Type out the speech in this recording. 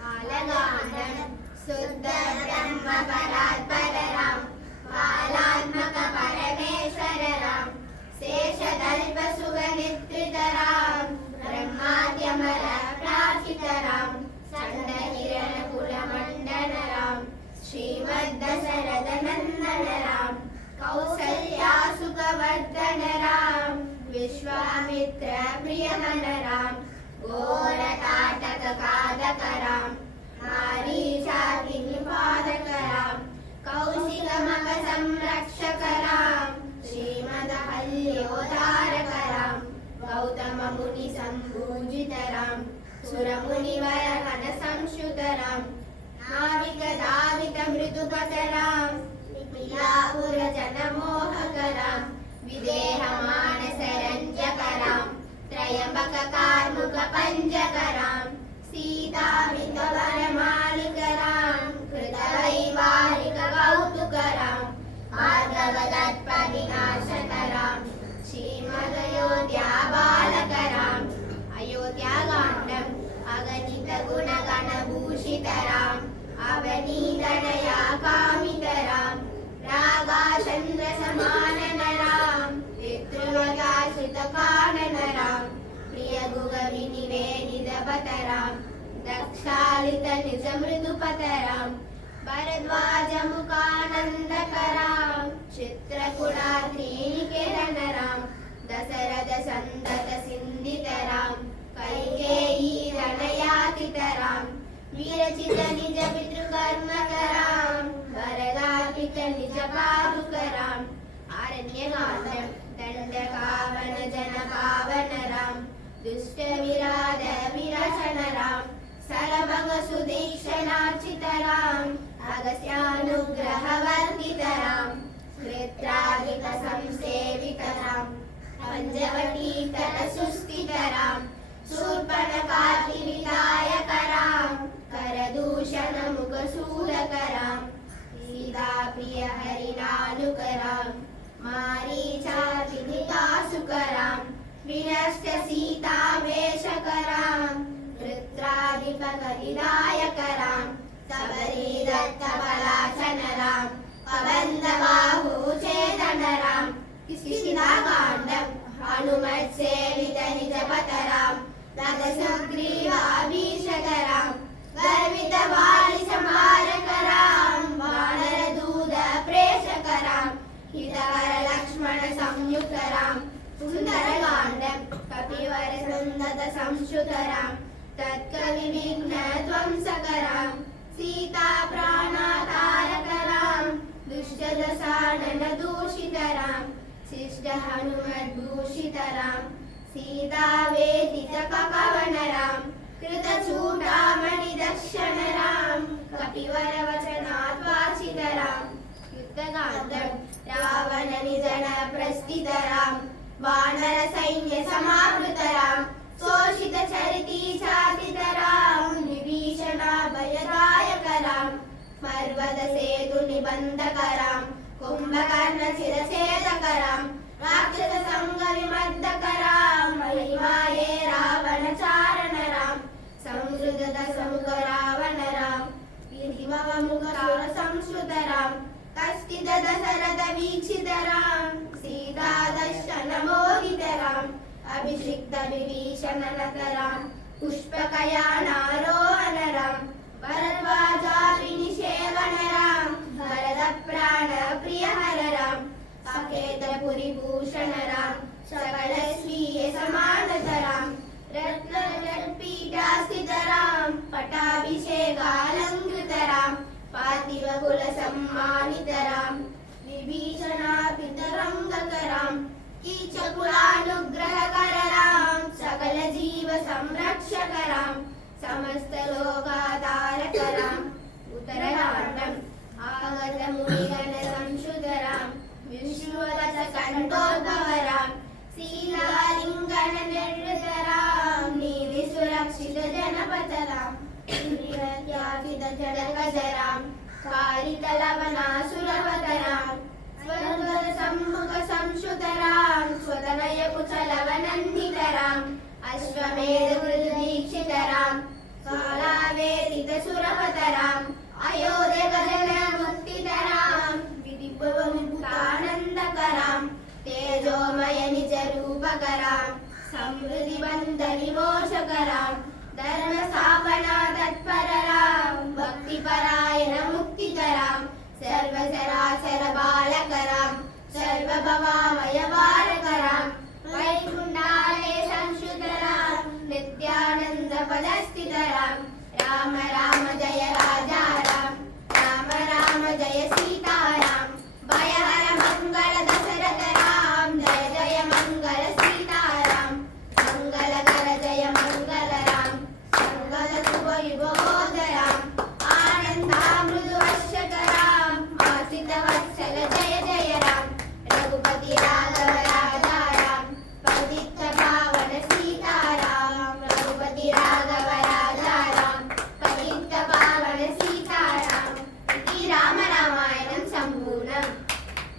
बालगानं शुद्ध ब्रह्म परात्पर राम कालात्मक परमेश्वर राम शेषदल्प सुगनित्रित राम ब्रह्माद्यमर प्राचित राम चंड हिरण कुल मंडन राम श्रीमद्दशरथ नंदन राम कौसल्या सुखवर्धन राम विश्वामित्र प्रियमन राम घोर ताटक कादक राम मारीचाग्निपादक राम कौशिक मक संरक्षक राम श्रीमदहल्योद्धारक राम गौतम मुनि संपूजित राम सुरमुनिवर घन संश्रुत राम नाविक धावित मृदुपत राम मिथिलापुर जनमोहक राम विदेह मानस रंजक राम त्रयंबक कार्मुक पंजक राम सीतामित वनमालिक राम कृतवैवाहिक कौतुक राम भार्गवदत्त विनाशक राम श्रीमदयोध्या बालक राम अयोध्याकाण्डं अगणित गुणगण भूषित राम अवनीतनया कामित राम रागाचन्द्र समानन राम पितृव्रताश्रित कानन राम प्रिय गुग विनिवेदित पत राम दक्षालित निज मृदुपत राम भरद्वाज मुखानन्दक राम चित्रकूटात्रिनिकेतन राम दशरथ सन्दत सिन्दित राम कैकेयी रणयातित राम विरचित निज पितृकर्मक राम वरदापित निज पादुक राम आरण्यकाण्डं दण्डकावन जन पावन राम दुष्ट विराध विरचन राम सरभग सुदीक्षणार्चित राम अगस्त्यानुग्रहवर्तित राम कृत्रादिक संसेवित राम पंचवटी तट सुस्थित राम शूर्पणखातिविधायक राम करदूषण मुख सूदक राम सीता प्रिय हरिनानुक राम मारीचातिनिकासुक राम विनष्ट सीता वेशक राम वृत्राधिपक विधायक राम सबरी दत्त पलाचन राम पबंध बाहु छेदन राम किष्किंधाकाण्डं हनुमत् सेवित निज पत राम लग सुग्रीवाभीषक राम गर्वित वाली संहारक राम वानर दूत प्रेषक राम हितकर लक्ष्मण संयुक्त राम सुंदरकाण्डं कपिवर सुन्दत संश्रुत राम तत्कवि विघ्न ध्वंसक राम सीता प्राणातारक राम दुष्ट दशानन दूषित राम शिष्ट हनुमत् भूषित राम सीता वेदित कवन राम कृत चूडामणि दक्षण राम कपिवर वचनात् वाचित राम युद्धकाण्डं रावण निधन प्रस्थित राम वानर सैन्य समावृत राम शोषित चरिती चातित राम विभीषणा भयदायक राम पर्वत सेतु निबंधक राम कुंभकर्ण शिरछेदक राम राक्षस संग विमर्दक राम महिमाये रावण चारण राम संसृत दशमुख रावण राम विधिमव मुख सुर संश्रुत राम कष्टित दशरथ वीक्षित राम सीता दर्शन मोहित राम अभिषिक्त विभीषण नत राम पुष्पकयानारोहण राम भरद्वाजाभिनिषेवण राम भरत प्राण प्रिय हर राम साकेत पुरी भूषण राम सकल स्वीय समानत राम रत्न पीठास्थित राम पटाभिषेकालंकृत राम पार्थिव कुल सम्मानित राम विभीषणा पितरंगक राम कीचकुलानुग्रह कर राम सकल जीव संरक्षक राम समस्त लोकाधारक राम उत्तरकाण्डं आगत मुनिगण संश्रुत राम विष्णुवदस कंठोद्भव राम शीलालिंगन निर्वृत राम नीति सुरक्षित जनपद राम त्यागित जडगज राम कारित लवनासुरवत राम स्वर्ग सम्मुख संश्रुत राम स्वतनय कुचलवनन्दित राम अश्वमेध मृदु दीक्षित राम कालावेदित समृद्धि बंध विमोचकराम धर्म स्थापना तत्परराम भक्ति परायण मुक्तिकराम सर्व चराचर बालकराम सर्वभवामय वारकराम वैकुंठालय संश्रुतराम नित्यानंद पदस्थितराम राम राम जय राजा राम जय सीताराम भयहर मंगल दशरथ राम जय जय मंगल सीताराम मंगलकर जय मंगल राम मंगल शुभ युगोद राम आनंदामृत वर्षक राम आसित वत्सल जय जय राम रघुपति राघव